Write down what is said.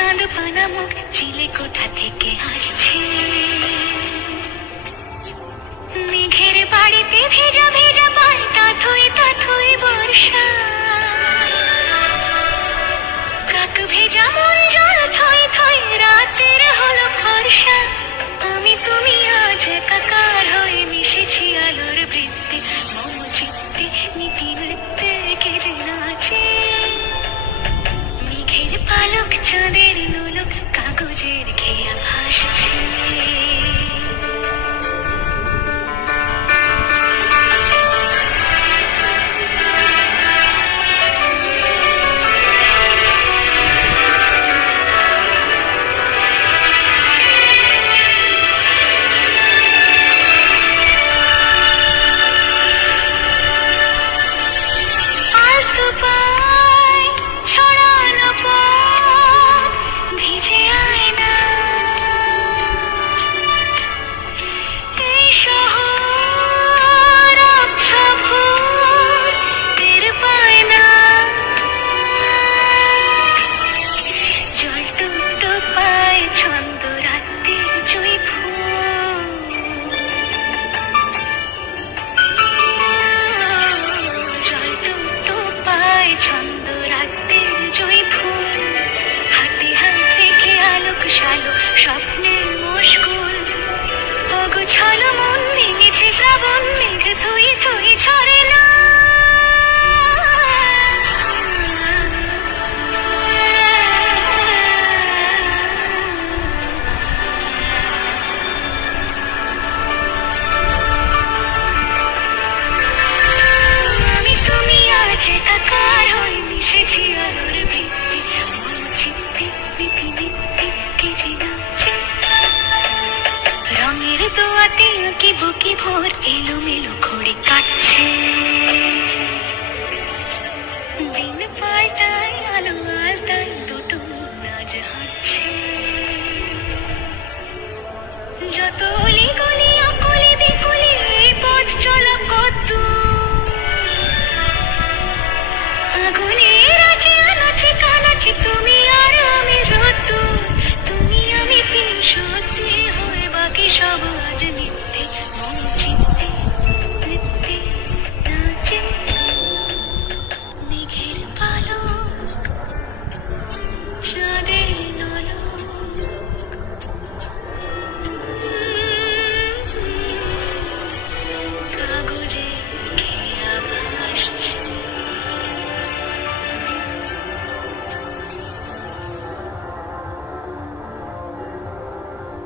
চাঁদ পানা মুখ চিলে কোঠা থেকে হাসছে। মেঘের বাড়িতে ভেজা ভেজা পায় তাথুই তাথুই বর্ষা। কাক ভেজা মন জল থই থই রাতের হলো ভরসা। আমি তুমি আজ একাকার হয়ে মিশেছি আলোর বৃত্তে। মম চিত্তে নীতি নৃত্যে কে যে নাচে। মেঘের পালক চাঁদের নোলক কাগজের খেয়া ভাসছে। স্বপ্নের মুশকুল অগোছালো মন ভেঙেছে শ্রাবণ মেঘ থই থই ঝরে না। আমি তুমি আজ একাকার হয়ে মিশেছি আলোর ভিত্তি। মন চিত্তে নীতি নিত্যে কে যে নাচে। রঙের দোয়াতে আঁকি বুকি ভোর এলোমেলো ঘড়ি কাটছে।